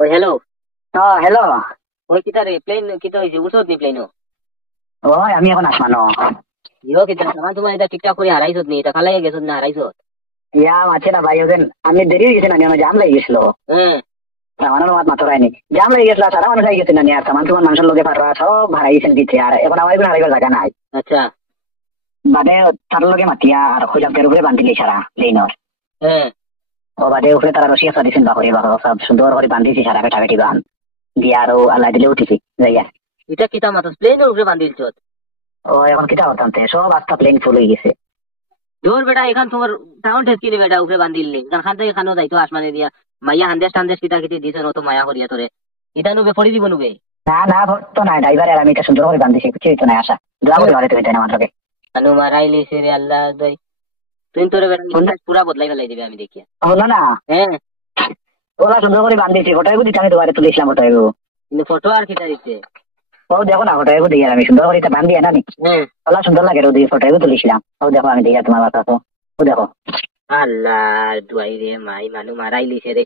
ওই hello. Hello. ওই কিতা রে প্লেন কিতা হইছে উঠছত নি প্লেনও? ওই আমি এখন আসমানো। ইও কিতা সামান তোমার এটা ঠিকঠাক করে হারাইছত নি এটা খালাই গেছত না হারাইছত? ইয়া আছে না ভাই ওদের আমি দেরি হয়ে গেছে না আমার জাম লেগে গেছিল। হ্যাঁ। সামানের মাত মাত্র হয়নি জাম লেগে গেছিল সারা মানুষ হয়ে গেছে না আর সামান তোমার মানুষের লোকে পারবা সব ভাড়াই গেছেন দিচ্ছে আর এখন আমার এগুলো হারাইবার জায়গা নাই। আচ্ছা। বাদে তার লোকে মাতিয়া আর খোঁজাতের উপরে বান্ধিলি সারা প্লেনর। হ্যাঁ। ও বাদে উপরে তারা রসিয়া দিচ্ছেন বাকরি বাবা সব সুন্দর করে বান্ধিছি সারা বেটা বেটি বান দিয়ে আরো আল্লাহ দিলে উঠিছি যাইয়া। এটা কিতা মাতাস প্লেনের উপরে বান্ধিলছত? ও এখন কিটা হতাম সব আস্তা প্লেন ফুল হয়ে গেছে। দূর বেটা এখান তোমার টাউন ঠেস কিনে বেটা উপরে বান্ধিললি খান থেকে খানো যাইতো আসমানে দিয়া মাইয়া হান্দেশ টান্দেশ কিতা কিতি দিছে নত মায়া করিয়া তোরে এটা নুবে পড়ি দিব নুবে। না না তো নাই ড্রাইভার আর আমি এটা সুন্দর করে বান্ধিছি বুঝছি তো নাই আসা দোয়া করে ভালো তুমি তাই না আমাকে আনু মারাইলি সে রে আল্লাহ দই তুই তোরে বেটা ইতিহাস পুরা বদলাই ফেলাই দিবে আমি দেখিয়া। হলো না। হ্যাঁ। ওরা সুন্দর করে বান্ধিছি ফটো এগু দিতে আমি তোমার তুলেছিলাম ফটো এগু। কিন্তু ফটো আর কিতা দিচ্ছে? ও দেখো না ফটো এগু দিয়ে আমি সুন্দর করে এটা বান্ধি না নি। হ্যাঁ। ওলা সুন্দর লাগে রোদি ফটো এগু তুলেছিলাম ও দেখো আমি দিয়ে তোমার বাতা তো ও দেখো। আল্লাহ দুয়াই রে মাই মানু মারাইলি সে রে।